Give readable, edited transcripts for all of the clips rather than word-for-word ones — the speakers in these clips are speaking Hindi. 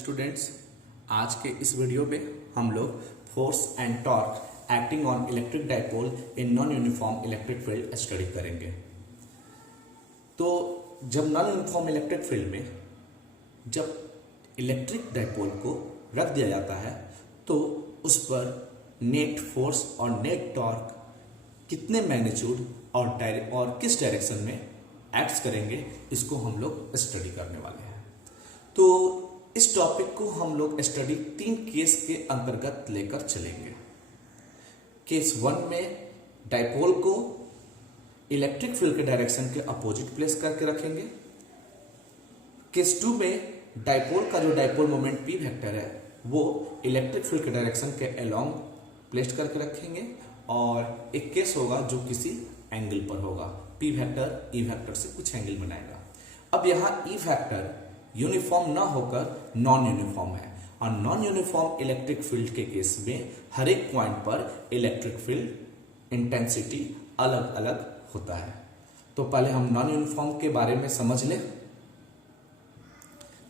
स्टूडेंट्स, आज के इस वीडियो में हम लोग force and torque acting on electric dipole in non uniform electric field study करेंगे। तो जब नॉन यूनिफॉर्म इलेक्ट्रिक फील्ड में जब इलेक्ट्रिक डाइपोल को रख दिया जाता है तो उस पर नेट फोर्स और नेट टॉर्क कितने मैग्नीट्यूड और किस डायरेक्शन में एक्ट्स करेंगे, इसको हम लोग स्टडी करने वाले हैं। तो इस टॉपिक को हम लोग स्टडी 3 केस के अंतर्गत लेकर चलेंगे। केस 1 में डाइपोल को इलेक्ट्रिक फील्ड के डायरेक्शन के अपोजिट प्लेस करके रखेंगे। केस 2 में डाइपोल का जो डाइपोल मोमेंट पी वेक्टर है वो इलेक्ट्रिक फील्ड के डायरेक्शन के अलोंग प्लेस करके रखेंगे। और एक केस होगा जो किसी एंगल पर होगा, पी वेक्टर ई वेक्टर से कुछ एंगल बनाएगा। अब यहाँ ई वेक्टर यूनिफॉर्म ना होकर नॉन यूनिफॉर्म है, और नॉन यूनिफॉर्म इलेक्ट्रिक फील्ड के केस में हर एक पॉइंट पर इलेक्ट्रिक फील्ड इंटेंसिटी अलग अलग होता है। तो पहले हम नॉन यूनिफॉर्म के बारे में समझ लें।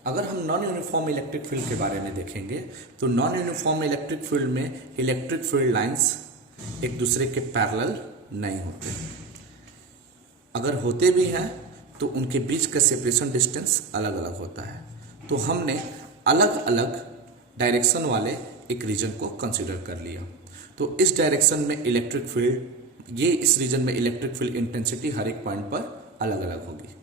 अगर हम नॉन यूनिफॉर्म इलेक्ट्रिक फील्ड के बारे में देखेंगे तो नॉन यूनिफॉर्म इलेक्ट्रिक फील्ड में इलेक्ट्रिक फील्ड लाइंस एक दूसरे के पैरेलल नहीं होते। अगर होते भी हैं तो उनके बीच का सेपरेशन डिस्टेंस अलग अलग होता है। तो हमने अलग अलग डायरेक्शन वाले एक रीजन को कंसीडर कर लिया। तो इस डायरेक्शन में इलेक्ट्रिक फील्ड इस रीजन में इलेक्ट्रिक फील्ड इंटेंसिटी हर एक पॉइंट पर अलग अलग होगी।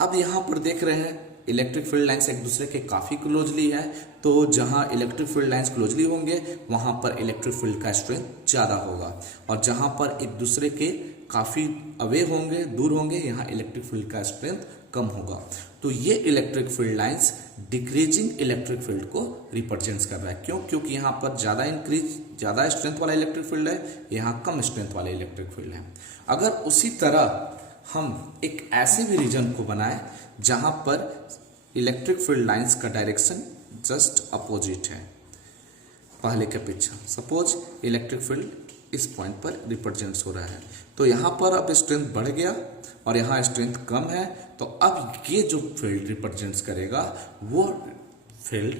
अब यहाँ पर देख रहे हैं इलेक्ट्रिक फील्ड लाइंस एक दूसरे के काफ़ी क्लोजली है। तो जहाँ इलेक्ट्रिक फील्ड लाइंस क्लोजली होंगे वहाँ पर इलेक्ट्रिक फील्ड का स्ट्रेंथ ज़्यादा होगा, और जहाँ पर एक दूसरे के काफ़ी अवे होंगे, दूर होंगे, यहाँ इलेक्ट्रिक फील्ड का स्ट्रेंथ कम होगा। तो ये electric field lines decreasing electric field को रिप्रेजेंट्स कर रहा है। क्यों? क्योंकि यहाँ पर ज़्यादा स्ट्रेंथ वाला इलेक्ट्रिक फील्ड है, यहाँ कम स्ट्रेंथ वाला इलेक्ट्रिक फील्ड है। अगर उसी तरह हम एक ऐसे भी रीजन को बनाएं जहाँ पर इलेक्ट्रिक फील्ड लाइंस का डायरेक्शन जस्ट अपोजिट है पहले के पीछे, सपोज इलेक्ट्रिक फील्ड इस पॉइंट पर रिप्रेजेंट्स हो रहा है, तो यहाँ पर अब स्ट्रेंथ बढ़ गया और यहाँ स्ट्रेंथ कम है। तो अब ये जो फील्ड रिप्रेजेंट्स करेगा वो फील्ड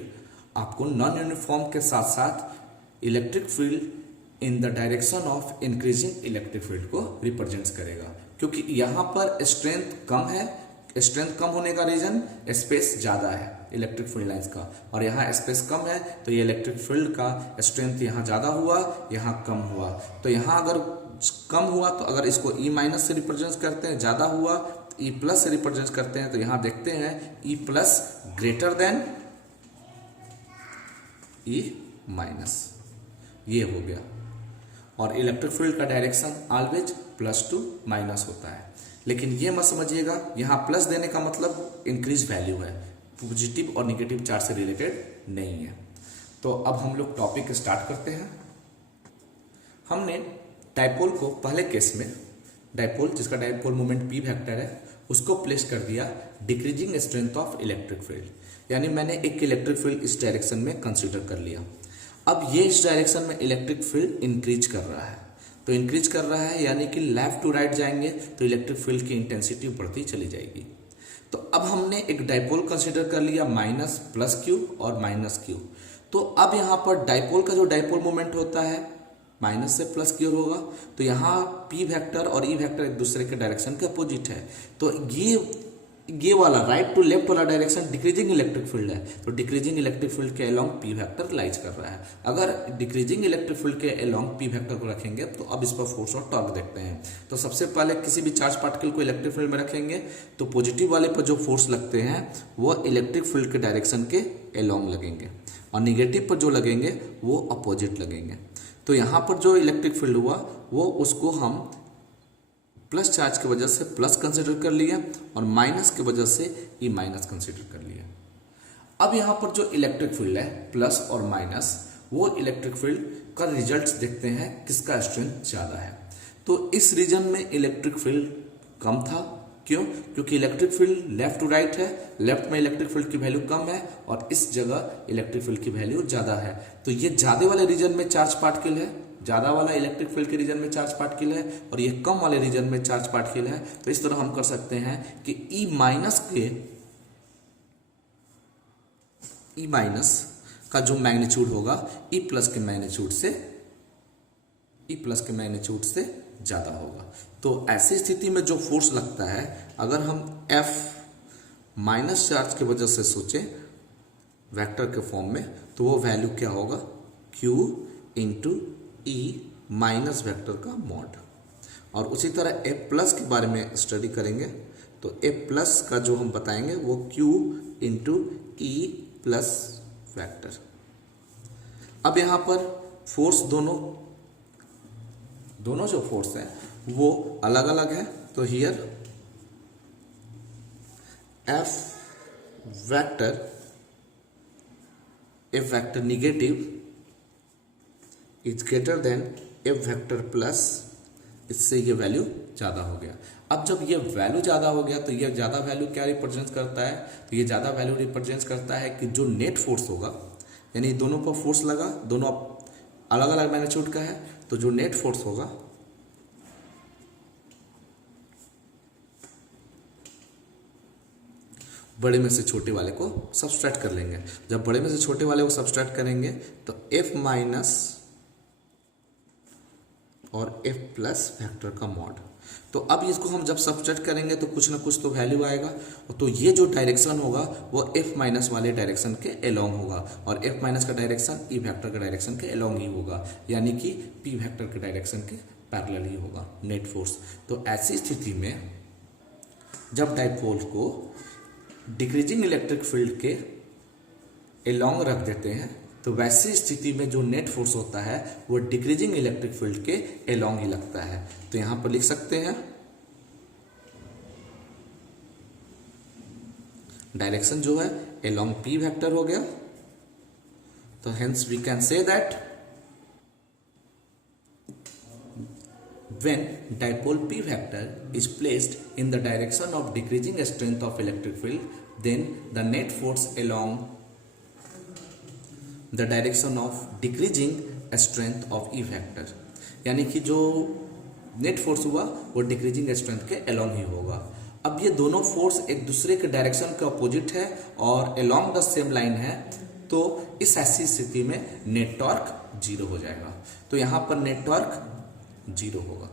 आपको नॉन यूनिफॉर्म के साथ साथ electric field in the direction of increasing electric field को रिप्रेजेंट्स करेगा। क्योंकि यहाँ पर स्ट्रेंथ कम है, स्ट्रेंथ कम होने का रीजन स्पेस ज़्यादा है इलेक्ट्रिक फील्ड लाइंस का, और यहाँ स्पेस कम है तो ये इलेक्ट्रिक फील्ड का स्ट्रेंथ यहाँ ज़्यादा हुआ, यहाँ कम हुआ। तो यहाँ अगर कम हुआ तो अगर इसको ई माइनस से रिप्रेजेंट करते हैं, ज़्यादा हुआ ई प्लस से रिप्रेजेंट करते हैं, तो यहाँ देखते हैं E plus greater than E minus, ये हो गया। और इलेक्ट्रिक फील्ड का direction always plus two minus होता है। लेकिन ये मत समझिएगा यहाँ प्लस देने का मतलब इंक्रीज वैल्यू है, पॉजिटिव और निगेटिव चार्ज से रिलेटेड नहीं है। तो अब हम लोग टॉपिक स्टार्ट करते हैं। हमने डाइपोल को पहले केस में डाइपोल जिसका डाइपोल मोमेंट पी वेक्टर है उसको प्लेस कर दिया decreasing strength of electric field, यानी मैंने एक इलेक्ट्रिक फील्ड इस डायरेक्शन में कंसीडर कर लिया। अब ये इस डायरेक्शन में इलेक्ट्रिक फील्ड इंक्रीज कर रहा है, तो इंक्रीज कर रहा है यानी कि लेफ्ट टू राइट जाएंगे तो इलेक्ट्रिक फील्ड की इंटेंसिटी बढ़ती चली जाएगी। तो अब हमने एक डाइपोल कंसीडर कर लिया माइनस प्लस क्यू और माइनस क्यू। तो अब यहाँ पर डाइपोल का जो डाइपोल मोमेंट होता है माइनस से प्लस क्यू होगा, तो यहाँ पी वेक्टर और ई वेक्टर एक दूसरे के डायरेक्शन के अपोजिट है। तो ये वाला राइट टू लेफ्ट वाला डायरेक्शन डिक्रीजिंग इलेक्ट्रिक फील्ड है, तो डिक्रीजिंग इलेक्ट्रिक फील्ड के अलोंग पी वेक्टर लाइज कर रहा है। अगर डिक्रीजिंग इलेक्ट्रिक फील्ड के अलोंग पी वेक्टर को रखेंगे तो अब इस पर फोर्स और टॉर्क देखते हैं। तो सबसे पहले किसी भी चार्ज पार्टिकल को इलेक्ट्रिक फील्ड में रखेंगे तो पॉजिटिव वाले पर जो फोर्स लगते हैं वो इलेक्ट्रिक फील्ड के डायरेक्शन के अलोंग लगेंगे, और निगेटिव पर जो लगेंगे वो अपोजिट लगेंगे। तो यहाँ पर जो इलेक्ट्रिक फील्ड हुआ वो उसको हम प्लस चार्ज की वजह से प्लस कंसिडर कर लिया और माइनस की वजह से ई माइनस कंसिडर कर लिया। अब यहाँ पर जो इलेक्ट्रिक फील्ड है प्लस और माइनस, वो इलेक्ट्रिक फील्ड का रिजल्ट्स देखते हैं किसका स्ट्रेंथ ज़्यादा है। तो इस रीजन में इलेक्ट्रिक फील्ड कम था। क्यों? क्योंकि electric field left to right है, लेफ्ट में इलेक्ट्रिक फील्ड की वैल्यू कम है और इस जगह इलेक्ट्रिक फील्ड की वैल्यू ज़्यादा है। तो ये ज़्यादा वाले रीजन में चार्ज पार्टिकल है, ज़्यादा वाला इलेक्ट्रिक फील्ड के रीजन में चार्ज पार्टिकल है, और ये कम वाले रीजन में चार्ज पार्टिकल है। तो इस तरह हम कर सकते हैं कि ई माइनस के ई माइनस का जो मैग्नीट्यूड होगा ई प्लस के मैग्नीट्यूड से ज़्यादा होगा। तो ऐसी स्थिति में जो फोर्स लगता है, अगर हम F माइनस चार्ज की वजह से सोचें वेक्टर के फॉर्म में, तो वो वैल्यू क्या होगा, Q into E minus vector का मॉड। और उसी तरह F प्लस के बारे में स्टडी करेंगे तो F प्लस का जो हम बताएंगे वो Q into E plus vector. अब यहाँ पर फोर्स दोनों जो फोर्स है वो अलग अलग है। तो here F vector negative is greater than F vector plus, इससे ये वैल्यू ज़्यादा हो गया। अब जब ये वैल्यू ज़्यादा हो गया तो ये ज़्यादा वैल्यू क्या रिप्रेजेंट करता है, तो ये ज़्यादा वैल्यू रिप्रेजेंट करता है कि जो नेट फोर्स होगा, यानी दोनों पर फोर्स लगा, दोनों अलग अलग मैग्नीट्यूड का है, तो जो नेट फोर्स होगा बड़े में से छोटे वाले को सब्सट्रैक्ट कर लेंगे। जब बड़े में से छोटे वाले को सब्सट्रैक्ट करेंगे तो F माइनस और F प्लस वेक्टर का मॉड। तो अब इसको हम जब सब्सट्रैक्ट करेंगे तो कुछ ना कुछ तो वैल्यू आएगा। तो ये जो डायरेक्शन होगा वो F माइनस वाले डायरेक्शन के अलोंग होगा, और F माइनस का डायरेक्शन E वेक्टर के डायरेक्शन के अलोंग ही होगा, यानी कि P वेक्टर के डायरेक्शन के पैरेलल ही होगा नेट फोर्स। तो ऐसी स्थिति में जब डाइपोल को डिक्रीजिंग इलेक्ट्रिक फील्ड के अलोंग रख देते हैं, तो वैसी स्थिति में जो नेट फोर्स होता है वो डिक्रीजिंग इलेक्ट्रिक फील्ड के अलोंग ही लगता है। तो यहां पर लिख सकते हैं डायरेक्शन जो है अलोंग P वेक्टर हो गया। तो hence we can say that when dipole P vector is placed in the direction of decreasing strength of electric field, then the net force along the direction of decreasing strength of E vector, यानी कि जो नेट फोर्स हुआ वो डिक्रीजिंग स्ट्रेंथ के अलोंग ही होगा। अब ये दोनों फोर्स एक दूसरे के डायरेक्शन के अपोजिट है और अलोंग द सेम लाइन है, तो इस ऐसी स्थिति में नेट टॉर्क 0 हो जाएगा। तो यहां पर नेट टॉर्क 0 होगा।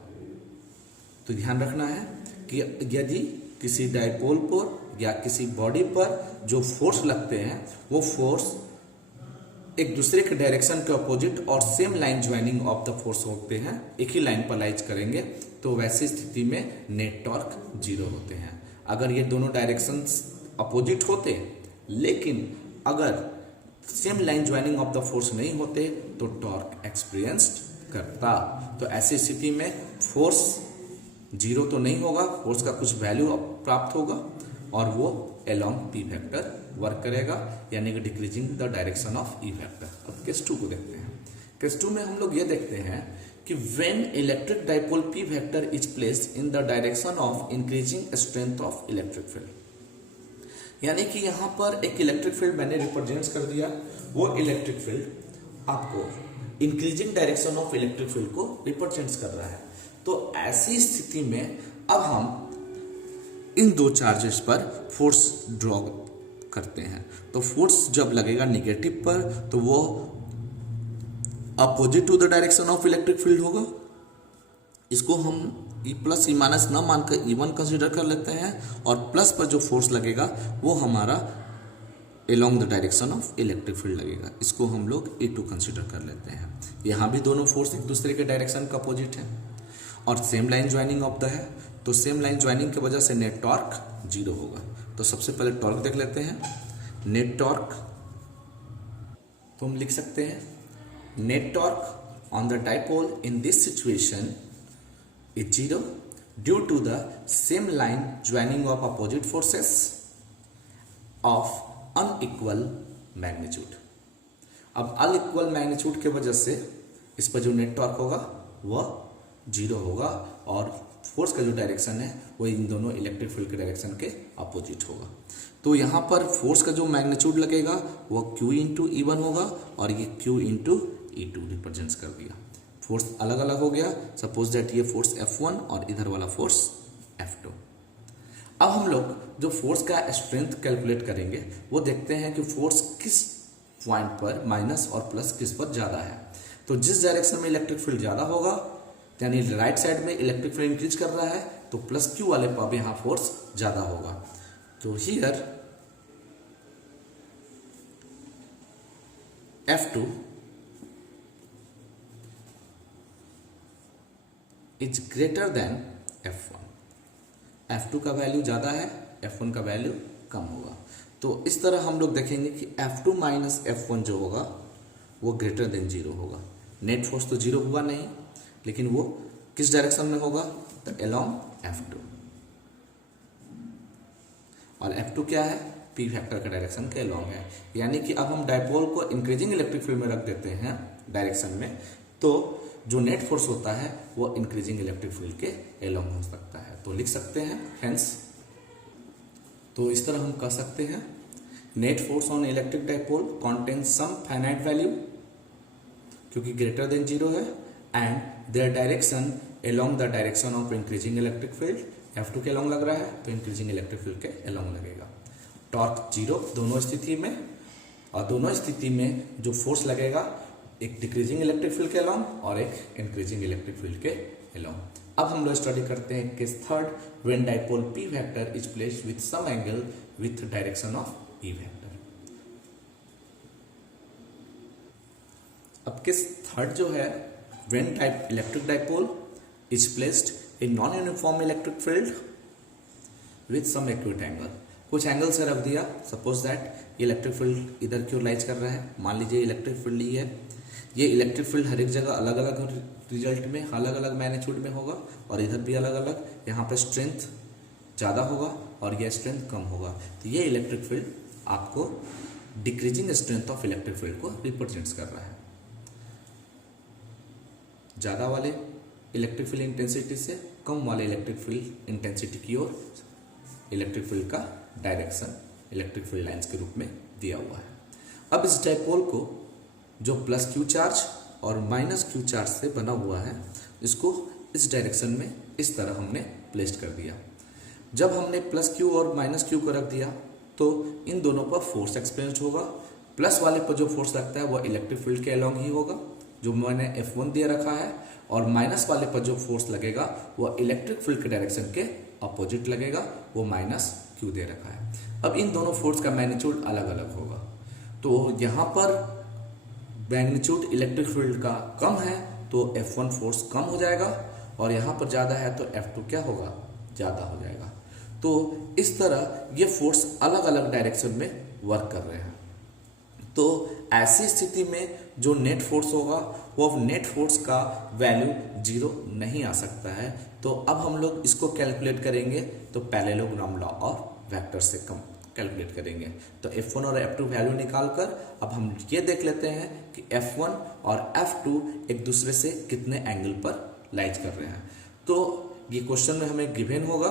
तो ध्यान रखना है कि यदि किसी डाइपोल पर या किसी बॉडी पर जो फोर्स लगते हैं वो फोर्स एक दूसरे के डायरेक्शन के अपोजिट और same line joining of the force होते हैं, एक ही लाइन पर लाइज करेंगे, तो वैसी स्थिति में नेट टॉर्क 0 होते हैं। अगर ये दोनों डायरेक्शन अपोजिट होते लेकिन अगर same line joining of the force नहीं होते तो टॉर्क एक्सपीरियंस्ड करता। तो ऐसी स्थिति में फोर्स 0 तो नहीं होगा, फोर्स का कुछ वैल्यू प्राप्त होगा और वो अलोंग P वेक्टर वर्क करेगा, यानी कि decreasing the direction of E vector. अब केस 2 को देखते हैं। केस 2 में हम लोग ये देखते हैं कि when electric dipole P vector is placed in the direction of increasing strength of electric field, यानी कि यहां पर एक इलेक्ट्रिक फील्ड मैंने रिप्रेजेंट कर दिया, वो इलेक्ट्रिक फील्ड आपको increasing direction of electric field को रिप्रेजेंट कर रहा है। तो ऐसी स्थिति में अब हम इन दो चार्जेस पर फोर्स ड्रॉ करते हैं। तो फोर्स जब लगेगा निगेटिव पर तो वो opposite to the direction of electric field होगा। इसको हम E प्लस ई माइनस न मानकर E1 कंसिडर कर लेते हैं, और प्लस पर जो फोर्स लगेगा वो हमारा along the direction of electric field लगेगा, इसको हम लोग E2 कंसिडर कर लेते हैं। यहाँ भी दोनों फोर्स एक दूसरे के डायरेक्शन का अपोजिट है और same line joining of the है, तो सेम लाइन ज्वाइनिंग की वजह से नेट टॉर्क 0 होगा। तो सबसे पहले टॉर्क देख लेते हैं। नेट टॉर्क तो हम लिख सकते हैं net torque on the dipole in this situation is 0 due to the same line joining of opposite forces of unequal magnitude। अब अनइक्वल मैग्नीट्यूड के वजह से इस पर जो नेट टॉर्क होगा वह 0 होगा, और फोर्स का जो डायरेक्शन है वो इन दोनों इलेक्ट्रिक फील्ड के डायरेक्शन के अपोजिट होगा। तो यहाँ पर फोर्स का जो मैग्नीट्यूड लगेगा वह Q इंटू E1 होगा, और ये Q इंटू E2 रिप्रेजेंट कर दिया। फोर्स अलग अलग हो गया। सपोज दैट ये फोर्स F1 और इधर वाला फोर्स F2। अब हम लोग जो फोर्स का स्ट्रेंथ कैलकुलेट करेंगे वो देखते हैं कि फोर्स किस पॉइंट पर माइनस और प्लस किस पर ज़्यादा है। तो जिस डायरेक्शन में इलेक्ट्रिक फील्ड ज़्यादा होगा, यानी राइट साइड में इलेक्ट्रिक फील्ड इंक्रीज कर रहा है, तो प्लस क्यू वाले पर यहाँ फोर्स ज़्यादा होगा। तो here F2 is greater than F1। F2 का वैल्यू ज़्यादा है, F1 का वैल्यू कम होगा। तो इस तरह हम लोग देखेंगे कि F2 माइनस F1 जो होगा वो ग्रेटर देन 0 होगा। नेट फोर्स तो 0 हुआ नहीं, लेकिन वो किस डायरेक्शन में होगा, तो अलोंग F2। और F2 क्या है, पी फैक्टर का डायरेक्शन के अलोंग है। यानी कि अब हम डायपोल को इंक्रीजिंग इलेक्ट्रिक फील्ड में रख देते हैं डायरेक्शन में, तो जो नेट फोर्स होता है वो इंक्रीजिंग इलेक्ट्रिक फील्ड के अलोंग हो सकता है। तो लिख सकते हैं हेंस, तो इस तरह हम कह सकते हैं net force on electric dipole contains some finite value, क्योंकि ग्रेटर देन 0 है, and their direction along the direction of increasing electric field. F2 के अलोंग लग रहा है तो इंक्रीजिंग इलेक्ट्रिक फील्ड के अलोंग लगेगा। टॉर्क 0 दोनों स्थिति में, और दोनों स्थिति में जो फोर्स लगेगा एक डिक्रीजिंग इलेक्ट्रिक फील्ड के अलोंग और एक इंक्रीजिंग इलेक्ट्रिक फील्ड के अलोंग। अब हम लोग स्टडी करते हैं case third, when dipole P vector is placed with some angle with direction of E vector. अब केस थर्ड जो है, when electric dipole is placed in non uniform electric field with some acute angle. कुछ एंगल से रख दिया, सपोज दैट ये इलेक्ट्रिक फील्ड इधर की ओर लाइज कर रहा है, मान लीजिए इलेक्ट्रिक फील्ड ही है। ये इलेक्ट्रिक फील्ड हर एक जगह अलग अलग रिजल्ट में अलग अलग मैग्नीट्यूड में होगा, और इधर भी अलग अलग। यहाँ पे स्ट्रेंथ ज़्यादा होगा और ये स्ट्रेंथ कम होगा। तो ये इलेक्ट्रिक फील्ड आपको decreasing strength of electric field को रिप्रेजेंट्स कर रहा है। ज़्यादा वाले इलेक्ट्रिक फील्ड इंटेंसिटी से कम वाले इलेक्ट्रिक फील्ड इंटेंसिटी की ओर इलेक्ट्रिक फील्ड का डायरेक्शन इलेक्ट्रिक फील्ड लाइंस के रूप में दिया हुआ है। अब इस डायपोल को जो प्लस क्यू चार्ज और माइनस क्यू चार्ज से बना हुआ है, इसको इस डायरेक्शन में इस तरह हमने प्लेस्ड कर दिया। जब हमने प्लस क्यू और माइनस क्यू को रख दिया तो इन दोनों पर फोर्स एक्सपीरियंस होगा। प्लस वाले पर जो फोर्स लगता है वो इलेक्ट्रिक फील्ड के अलोंग ही होगा, जो मैंने F1 दे रखा है, और माइनस वाले पर जो फोर्स लगेगा वो इलेक्ट्रिक फील्ड के डायरेक्शन के अपोजिट लगेगा, वो माइनस क्यू दे रखा है। अब इन दोनों फोर्स का मैग्नीट्यूड अलग अलग होगा, तो यहाँ पर मैग्नीट्यूड इलेक्ट्रिक फील्ड का कम है तो F1 फोर्स कम हो जाएगा, और यहाँ पर ज़्यादा है तो F2 क्या होगा, ज़्यादा हो जाएगा। तो इस तरह ये फोर्स अलग अलग डायरेक्शन में वर्क कर रहे हैं। तो ऐसी स्थिति में जो नेट फोर्स होगा वो नेट फोर्स का वैल्यू 0 नहीं आ सकता है। तो अब हम लोग इसको कैलकुलेट करेंगे, तो पैरेललोग्राम लॉ और वेक्टर से कम कैलकुलेट करेंगे। तो F1 और F2 वैल्यू निकालकर अब हम ये देख लेते हैं कि F1 और F2 एक दूसरे से कितने एंगल पर लाइज कर रहे हैं। तो ये क्वेश्चन में हमें गिवन होगा,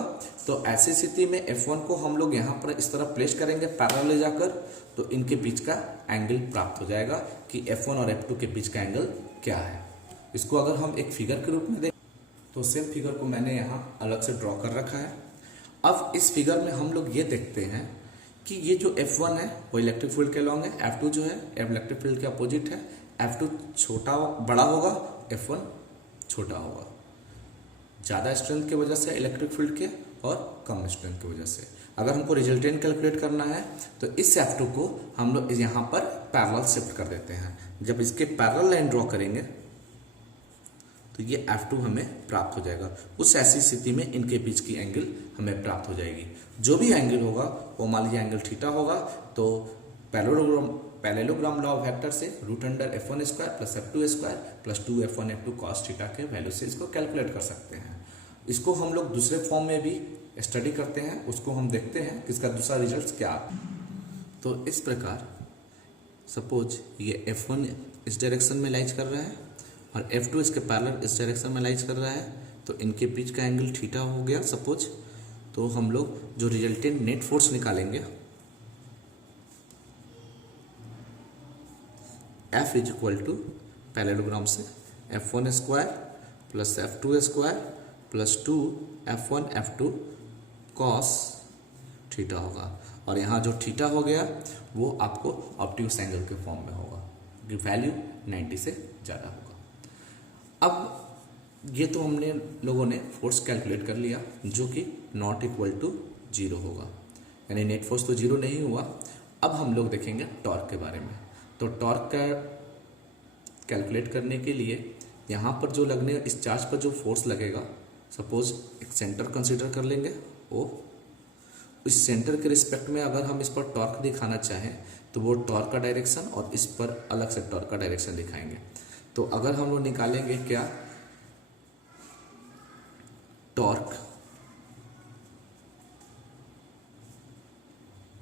तो ऐसी स्थिति में F1 को हम लोग यहाँ पर इस तरह प्लेस करेंगे पैरेलल ले जाकर, तो इनके बीच का एंगल प्राप्त हो जाएगा कि F1 और F2 के बीच का एंगल क्या है। इसको अगर हम एक फिगर के रूप में देखें तो सेम फिगर को मैंने यहाँ अलग से ड्रॉ कर रखा है। अब इस फिगर में हम लोग ये देखते हैं कि ये जो F1 है वो इलेक्ट्रिक फील्ड के अलोंग है, F2 जो है इलेक्ट्रिक फील्ड के अपोजिट है। F2 बड़ा होगा, F1 छोटा होगा, ज़्यादा स्ट्रेंथ की वजह से इलेक्ट्रिक फील्ड के और कम स्ट्रेंथ की वजह से। अगर हमको रिजल्टेंट कैलकुलेट करना है तो इस F2 को हम लोग यहाँ पर पैरेलल शिफ्ट कर देते हैं। जब इसके पैरेलल लाइन ड्रॉ करेंगे तो ये F2 हमें प्राप्त हो जाएगा। उस ऐसी स्थिति में इनके बीच की एंगल हमें प्राप्त हो जाएगी। जो भी एंगल होगा वो मान लीजिए एंगल थीटा होगा, तो पैरेललोग्राम लॉ ऑफ वेक्टर से root under F1 square plus F2 square plus 2F1 F2 cos theta के वैल्यू से इसको कैलकुलेट कर सकते हैं। इसको हम लोग दूसरे फॉर्म में भी स्टडी करते हैं, उसको हम देखते हैं कि इसका दूसरा रिजल्ट क्या है। तो इस प्रकार सपोज ये F1 इस डायरेक्शन में लाइज कर रहा है और F2 इसके पैरेलल इस डायरेक्शन में लाइज कर रहा है, तो इनके बीच का एंगल थीटा हो गया सपोज। तो हम लोग जो रिजल्टेंट नेट फोर्स निकालेंगे F is equal to parallelogram से F1 square plus F2 square plus 2F1 F2 cos theta होगा। और यहाँ जो थीटा हो गया वो आपको ऑब्ट्यूस एंगल के फॉर्म में होगा, कि वैल्यू 90 से ज़्यादा होगा। अब ये तो हमने लोगों ने फोर्स कैलकुलेट कर लिया जो कि नॉट इक्वल टू 0 होगा, यानी नेट फोर्स तो 0 नहीं हुआ। अब हम लोग देखेंगे टॉर्क के बारे में। तो टॉर्क का कैलकुलेट करने के लिए यहाँ पर जो लगने, इस चार्ज पर जो फोर्स लगेगा, सपोज एक सेंटर कंसीडर कर लेंगे ओ, इस सेंटर के रिस्पेक्ट में अगर हम इस पर टॉर्क दिखाना चाहें तो वो टॉर्क का डायरेक्शन और इस पर अलग से टॉर्क का डायरेक्शन दिखाएंगे। तो अगर हम लोग निकालेंगे क्या, torque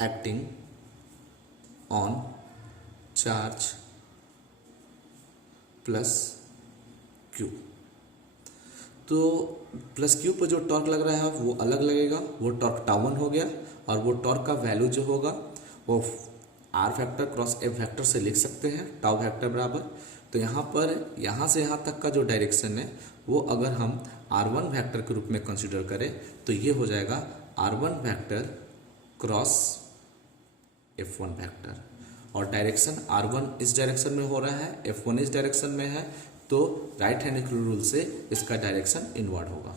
acting on charge plus Q, तो प्लस क्यू पर जो टॉर्क लग रहा है वो अलग लगेगा, वो टॉर्क टाउ1 हो गया। और वो टॉर्क का वैल्यू जो होगा वो R factor cross F factor से लिख सकते हैं, टाउ फैक्टर बराबर। तो यहाँ पर यहाँ से यहाँ तक का जो डायरेक्शन है वो अगर हम R1 फैक्टर के रूप में कंसिडर करें तो ये हो जाएगा R1 factor cross F1 factor. और डायरेक्शन R1 इस डायरेक्शन में हो रहा है, F1 इस डायरेक्शन में है, तो राइट हैंड रूल से इसका डायरेक्शन इनवर्ड होगा।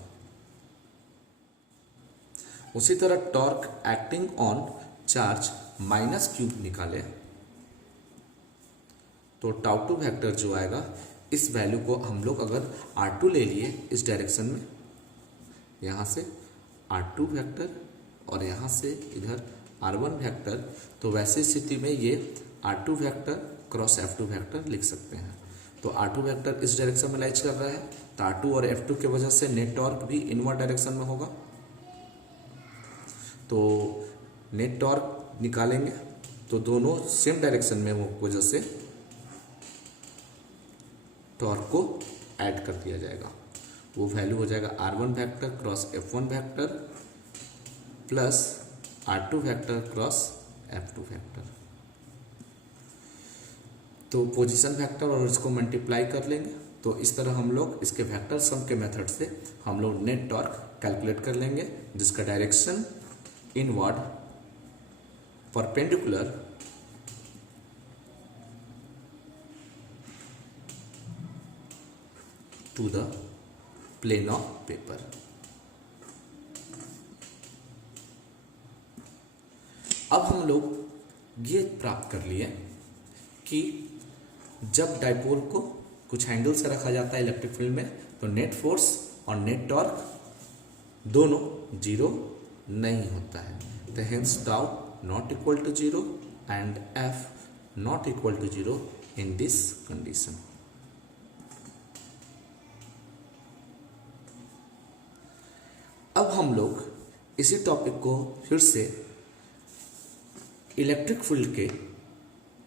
उसी तरह torque acting on charge minus Q निकाले तो टाउ2 फैक्टर जो आएगा, इस वैल्यू को हम लोग अगर R2 ले लिए इस डायरेक्शन में, यहाँ से R2 फैक्टर और यहाँ से इधर R1 फैक्टर, तो वैसी स्थिति में ये R2 factor cross F2 factor लिख सकते हैं। तो R2 फैक्टर इस डायरेक्शन में लाइज कर रहा है, तो R2 और F2 की वजह से नेट टॉर्क भी इनवर्ड डायरेक्शन में होगा। तो नेट टॉर्क निकालेंगे तो दोनों सेम डायरेक्शन में हो वजह से टॉर्क को ऐड कर दिया जाएगा। वो वैल्यू हो जाएगा R1 factor cross F1 factor plus R2 factor cross F2 factor. तो पोजीशन फैक्टर और इसको मल्टीप्लाई कर लेंगे, तो इस तरह हम लोग इसके फैक्टर सम के मेथड से हम लोग नेट टॉर्क कैलकुलेट कर लेंगे, जिसका direction inward perpendicular to the plane of paper. अब हम लोग ये प्राप्त कर लिए कि जब डाइपोल को कुछ एंगल से रखा जाता है इलेक्ट्रिक फील्ड में, तो नेट फोर्स और नेट टॉर्क दोनों 0 नहीं होता है। तो hence tau not equal to 0 and F not equal to 0 in this condition. अब हम लोग इसी टॉपिक को फिर से इलेक्ट्रिक फील्ड के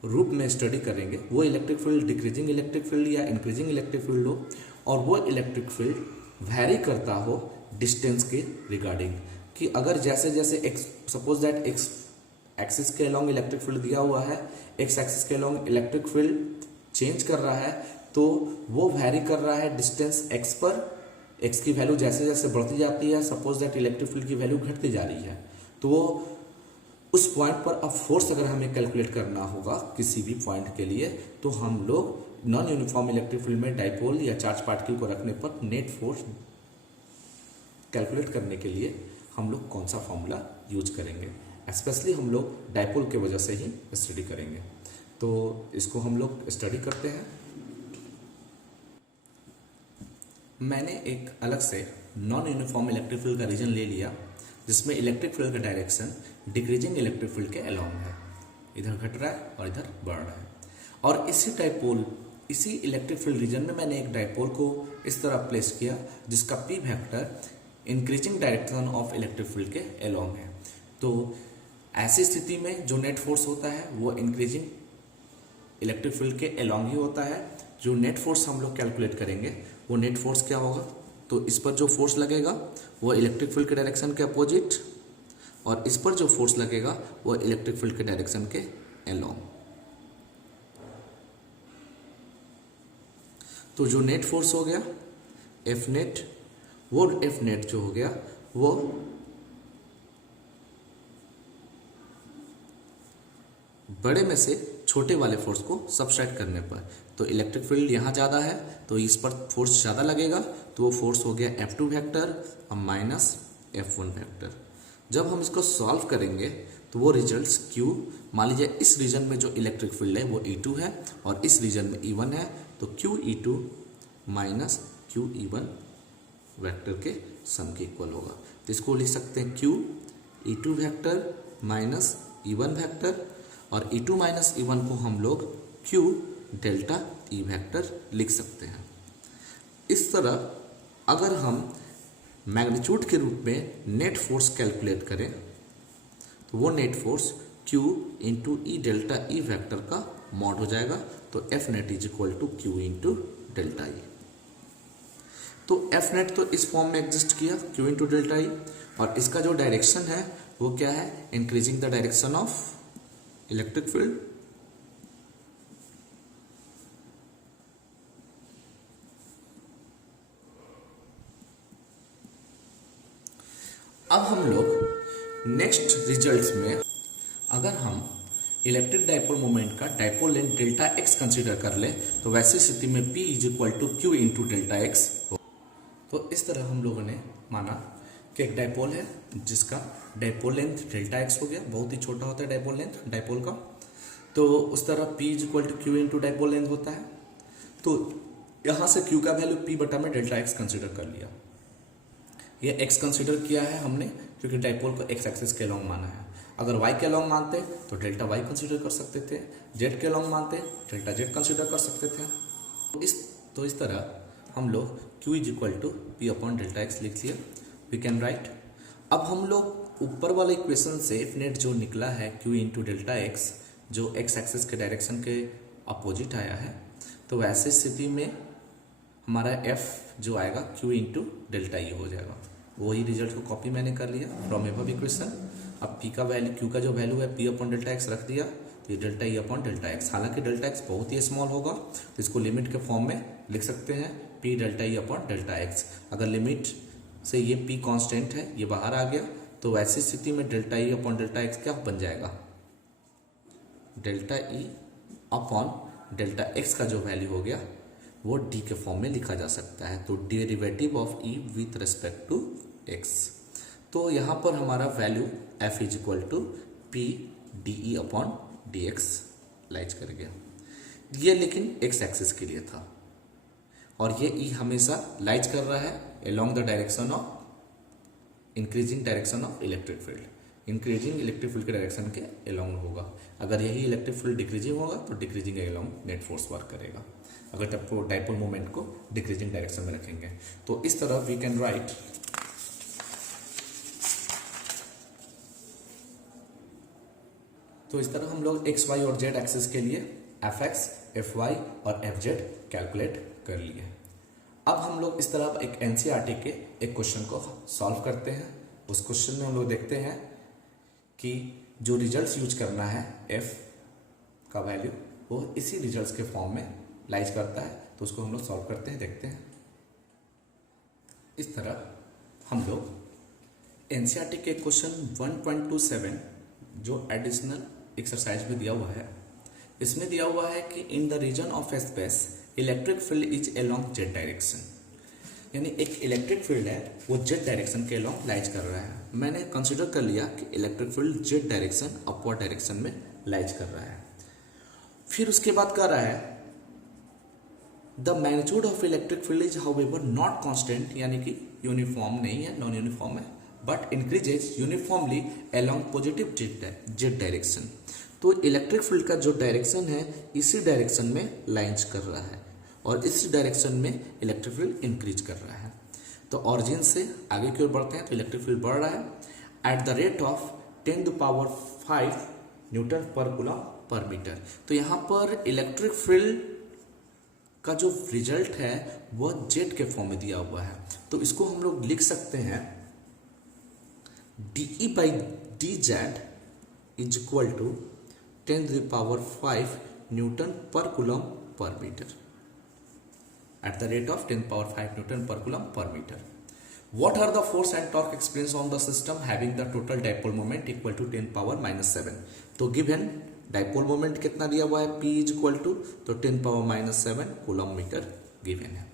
रूप में स्टडी करेंगे। वो electric field decreasing electric field या इंक्रीजिंग इलेक्ट्रिक फील्ड हो, और वो इलेक्ट्रिक फील्ड वैरी करता हो डिस्टेंस के रिगार्डिंग, कि अगर जैसे जैसे सपोज दैट एक्स एक्सिस के अलोंग इलेक्ट्रिक फील्ड दिया हुआ है, एक्स एक्सिस के अलोंग इलेक्ट्रिक फील्ड चेंज कर रहा है, तो वो वैरी कर रहा है डिस्टेंस एक्स पर। एक्स की वैल्यू जैसे जैसे बढ़ती जाती है, सपोज दैट इलेक्ट्रिक फील्ड की वैल्यू घटती जा रही है, तो उस पॉइंट पर अब फोर्स अगर हमें कैलकुलेट करना होगा किसी भी पॉइंट के लिए, तो हम लोग नॉन यूनिफॉर्म इलेक्ट्रिक फील्ड में डाइपोल या चार्ज पार्टिकल को रखने पर नेट फोर्स कैलकुलेट करने के लिए हम लोग कौन सा फॉर्मूला यूज करेंगे, स्पेशली हम लोग डाइपोल के वजह से ही स्टडी करेंगे। तो इसको हम लोग स्टडी करते हैं। मैंने एक अलग से नॉन यूनिफॉर्म इलेक्ट्रिक फील्ड का रीजन ले लिया, जिसमें इलेक्ट्रिक फील्ड का डायरेक्शन डिक्रीजिंग इलेक्ट्रिक फील्ड के अलोंग है, इधर घट रहा है और इधर बढ़ रहा है। और इसी डाइपोल, इसी इलेक्ट्रिक फील्ड रीजन में मैंने एक डाइपोल को इस तरह प्लेस किया जिसका P vector increasing direction of electric field के अलोंग है। तो ऐसी स्थिति में जो नेट फोर्स होता है वो इंक्रीजिंग इलेक्ट्रिक फील्ड के अलोंग ही होता है। जो नेट फोर्स हम लोग कैलकुलेट करेंगे वो नेट फोर्स क्या होगा, तो इस पर जो फोर्स लगेगा वो इलेक्ट्रिक फील्ड के डायरेक्शन के अपोजिट, और इस पर जो फोर्स लगेगा वो इलेक्ट्रिक फील्ड के डायरेक्शन के अलोंग। तो जो नेट फोर्स हो गया एफ नेट, वो एफ नेट जो हो गया वो बड़े में से छोटे वाले फोर्स को सब्ट्रैक्ट करने पर, तो इलेक्ट्रिक फील्ड यहाँ ज़्यादा है तो इस पर फोर्स ज़्यादा लगेगा, तो वो फोर्स हो गया F2 वेक्टर और माइनस F1 वेक्टर। जब हम इसको सॉल्व करेंगे तो वो रिजल्ट्स Q, मान लीजिए इस रीजन में जो इलेक्ट्रिक फील्ड है वो E2 है और इस रीजन में E1 है, तो QE2 माइनस QE1 वेक्टर के सम के इक्वल होगा। तो इसको लिख सकते हैं QE2 vector minus E1 vector, और E2 माइनस E1 को हम लोग Q डेल्टा E वेक्टर लिख सकते हैं। इस तरह अगर हम मैग्नीट्यूड के रूप में नेट फोर्स कैलकुलेट करें तो वो net force Q into E delta E vector का मॉड हो जाएगा, तो F net is equal to Q into delta E. तो F नेट तो इस फॉर्म में एग्जिस्ट किया Q इंटू डेल्टा ई, और इसका जो डायरेक्शन है वो क्या है, increasing the direction of electric field. अब हम लोग नेक्स्ट रिजल्ट्स में अगर हम इलेक्ट्रिक डाइपोल मोमेंट का dipole length delta X consider कर ले तो वैसी स्थिति में P is equal to Q into delta X हो। तो इस तरह हम लोगों ने माना कि एक डाइपोल है जिसका डाइपोल लेंथ डेल्टा एक्स हो गया, बहुत ही छोटा होता है डाइपोल लेंथ डाइपोल का, तो उस तरह P is equal to Q into dipole length होता है। तो यहाँ से Q का वैल्यू P बटा में डेल्टा एक्स कंसिडर कर लिया। ये x कंसिडर किया है हमने क्योंकि डाइपोल को x एक्सिस के लॉन्ग माना है। अगर y के लॉन्ग मानते तो डेल्टा y कंसिडर कर सकते थे, z के लॉन्ग मानते डेल्टा z कंसिडर कर सकते थे। तो इस तरह हम लोग q is equal to P upon delta X लिख लिया, वी कैन राइट। अब हम लोग ऊपर वाले इक्वेशन से F नेट जो निकला है q इंटू डेल्टा एक्स, जो x एक्सिस के डायरेक्शन के अपोजिट आया है, तो वैसे स्थिति में हमारा F जो आएगा q इंटू डेल्टा ई हो जाएगा। वही रिजल्ट को कॉपी मैंने कर लिया फ्रॉम एबव इक्वेशन। अब P का वैल्यू, Q का जो वैल्यू है P अपॉन डेल्टा एक्स रख दिया, तो ये delta E upon delta x, हालांकि डेल्टा एक्स बहुत ही स्मॉल होगा तो इसको लिमिट के फॉर्म में लिख सकते हैं P delta E upon delta x. अगर लिमिट से ये P कांस्टेंट है, ये बाहर आ गया, तो वैसी स्थिति में delta E upon delta x क्या बन जाएगा, delta E upon delta x का जो वैल्यू हो गया वो D के फॉर्म में लिखा जा सकता है, तो derivative of E with respect to x। तो यहाँ पर हमारा value F is equal to P D E upon D X lies कर गया। ये लेकिन x एक्सिस के लिए था और ये E हमेशा लाइज कर रहा है along the direction of increasing direction of electric field. Increasing electric field के डायरेक्शन के along होगा। अगर यही इलेक्ट्रिक फील्ड डिक्रीजिंग होगा तो decreasing along net force work करेगा, अगर डाइपोल मोमेंट को डिक्रीजिंग डायरेक्शन में रखेंगे। तो इस तरह वी कैन राइट तो इस तरह हम लोग x, y और z एक्सिस के लिए fx, fy और fz कैलकुलेट कर लिए। अब हम लोग इस तरह एक एनसीईआरटी के एक क्वेश्चन को सॉल्व करते हैं। उस क्वेश्चन में हम लोग देखते हैं कि जो रिजल्ट्स यूज करना है f का वैल्यू वो इसी रिजल्ट्स के फॉर्म में लाइज करता है, तो उसको हम लोग सॉल्व करते हैं, देखते हैं। इस तरह हम लोग एनसीईआरटी के क्वेश्चन 1.27 जो एडिशनल एक्सरसाइज में दिया हुआ है, इसमें दिया हुआ है कि in the region of space electric field is along Z direction, यानी एक इलेक्ट्रिक फील्ड है वो जेड डायरेक्शन के अलोंग लाइज कर रहा है। मैंने कंसिडर कर लिया कि electric field Z direction upward direction में लाइज कर रहा है। फिर उसके बाद कह रहा है the magnitude of electric field is however not constant, यानी कि यूनिफॉर्म नहीं है, नॉन यूनिफॉर्म है, but increases uniformly along positive Z direction. तो इलेक्ट्रिक फील्ड का जो डायरेक्शन है इसी डायरेक्शन में लाइंस कर रहा है और इस डायरेक्शन में इलेक्ट्रिक फील्ड इंक्रीज कर रहा है। तो ऑरिजिन से आगे की ओर बढ़ते हैं तो इलेक्ट्रिक फील्ड बढ़ रहा है eight the rate of 10⁵ newton per coulomb per metre. तो यहाँ पर इलेक्ट्रिक फील्ड का जो रिजल्ट है वह जेड के फॉर्म में दिया हुआ है, तो इसको हम लोग लिख सकते हैं dE/dz is equal to 10⁵ newton per coulomb per metre at the rate of 10⁵ newton per coulomb per metre. What are the force and torque experienced on the system having the total dipole moment equal to 10⁻⁻⁷? तो given डाइपोल मोमेंट कितना दिया हुआ है, P इज इक्वल टू, तो 10⁻⁷ कूलम मीटर गिवन है।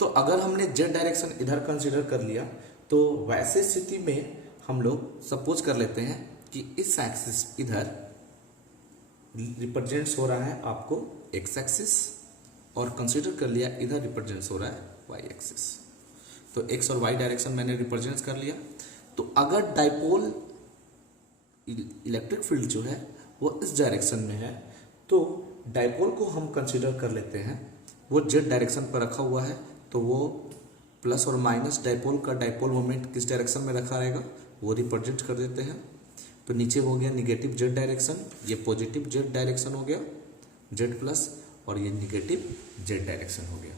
तो अगर हमने जेड डायरेक्शन इधर कंसिडर कर लिया, तो वैसे स्थिति में हम लोग सपोज कर लेते हैं कि इस एक्सिस इधर रिप्रेजेंट्स हो रहा है आपको एक्स एक्सिस, और कंसिडर कर लिया इधर रिप्रेजेंट्स हो रहा है वाई एक्सिस। तो एक्स और वाई डायरेक्शन मैंने रिप्रेजेंट कर लिया। तो अगर डाइपोल इलेक्ट्रिक फील्ड जो है वो इस डायरेक्शन में है, तो डाइपोल को हम कंसिडर कर लेते हैं, वो जेड डायरेक्शन पर रखा हुआ है, तो वो प्लस और माइनस डाइपोल का डाइपोल मोमेंट किस डायरेक्शन में रखा रहेगा वो रिप्रेजेंट कर देते हैं। तो नीचे हो गया निगेटिव जेड डायरेक्शन, ये पॉजिटिव जेड डायरेक्शन हो गया जेड प्लस, और ये निगेटिव जेड डायरेक्शन हो गया।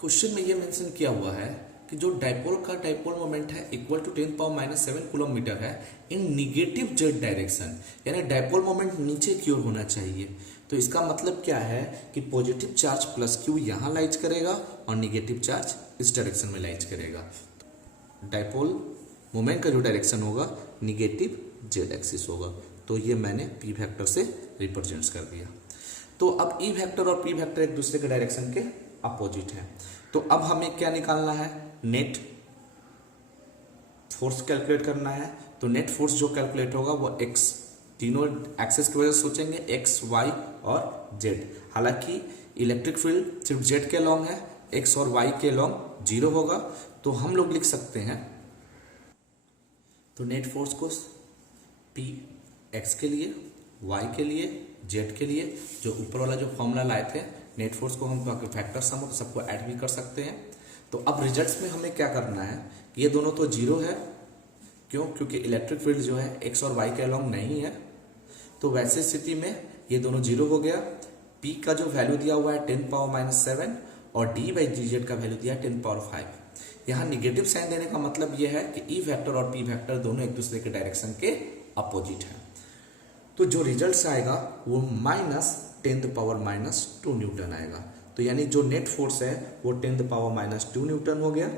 क्वेश्चन में ये मेंशन किया हुआ है कि जो डाइपोल का डाइपोल मोमेंट है इक्वल टू 10⁻⁷ कूलम मीटर है इन निगेटिव जेड डायरेक्शन, यानी डाइपोल मोमेंट नीचे की ओर होना चाहिए। तो इसका मतलब क्या है कि पॉजिटिव चार्ज प्लस क्यू यहाँ लाइज करेगा और निगेटिव चार्ज इस डायरेक्शन में लाइज करेगा। डाइपोल मोमेंट का जो डायरेक्शन होगा निगेटिव जेड एक्सिस होगा। तो ये मैंने पी वेक्टर से रिप्रेजेंट कर दिया। तो अब ई वेक्टर और पी वेक्टर एक दूसरे के डायरेक्शन के अपोजिट है। तो अब हमें क्या निकालना है, नेट फोर्स कैलकुलेट करना है। तो नेट फोर्स जो कैलकुलेट होगा वो एक्स, तीनों एक्सेस की वजह से सोचेंगे, एक्स वाई और जेड। हालांकि इलेक्ट्रिक फील्ड सिर्फ जेड के लॉन्ग है, एक्स और वाई के लॉन्ग 0 होगा। तो हम लोग लिख सकते हैं, तो नेट फोर्स को पी एक्स के लिए, वाई के लिए, जेड के लिए, जो ऊपर वाला जो फॉर्मूला लाए थे नेट फोर्स को हम फैक्टर सम तो सबको ऐड भी कर सकते हैं। तो अब रिजल्ट्स में हमें क्या करना है, ये दोनों तो 0 है, क्यों, क्योंकि इलेक्ट्रिक फील्ड जो है एक्स और वाई के अलॉन्ग नहीं है। तो वैसे स्थिति में ये दोनों 0 हो गया। पी का जो वैल्यू दिया हुआ है 10⁻⁷ और d/dz का वैल्यू दिया है 10⁻5। यहाँ निगेटिव साइन देने का मतलब ये है कि ई वेक्टर और पी वेक्टर दोनों एक दूसरे के डायरेक्शन के अपोजिट है। तो जो रिजल्ट आएगा वो -10⁻⁻2 न्यूटन आएगा। तो यानी जो नेट फोर्स है वो 10⁻⁻2 न्यूटन हो गया।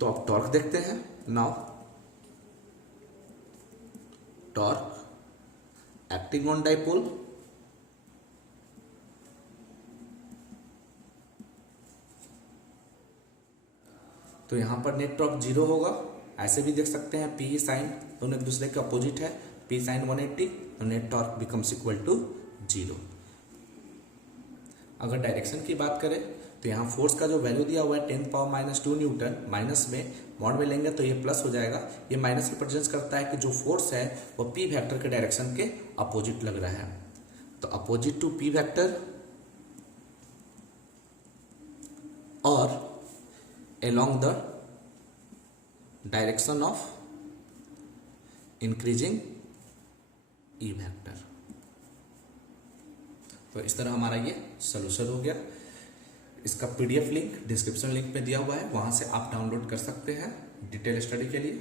तो अब टॉर्क देखते हैं। Now torque acting on dipole, तो यहां पर नेट टॉर्क 0 होगा। ऐसे भी देख सकते हैं, पी साइन दोनों एक दूसरे के अपोजिट है, पी साइन 180, तो net torque becomes equal to 0। अगर डायरेक्शन की बात करें तो यहाँ फोर्स का जो वैल्यू दिया हुआ है 10⁻⁻2 न्यूटन, माइनस में मॉड में लेंगे तो ये प्लस हो जाएगा। ये माइनस रिप्रेजेंट करता है कि जो फोर्स है वो पी वेक्टर के डायरेक्शन के अपोजिट लग रहा है। तो अपोजिट टू पी वेक्टर और along the direction of increasing E vector. तो इस तरह हमारा ये सोल्यूशन हो गया। इसका PDF लिंक डिस्क्रिप्शन लिंक में दिया हुआ है, वहां से आप डाउनलोड कर सकते हैं डिटेल स्टडी के लिए।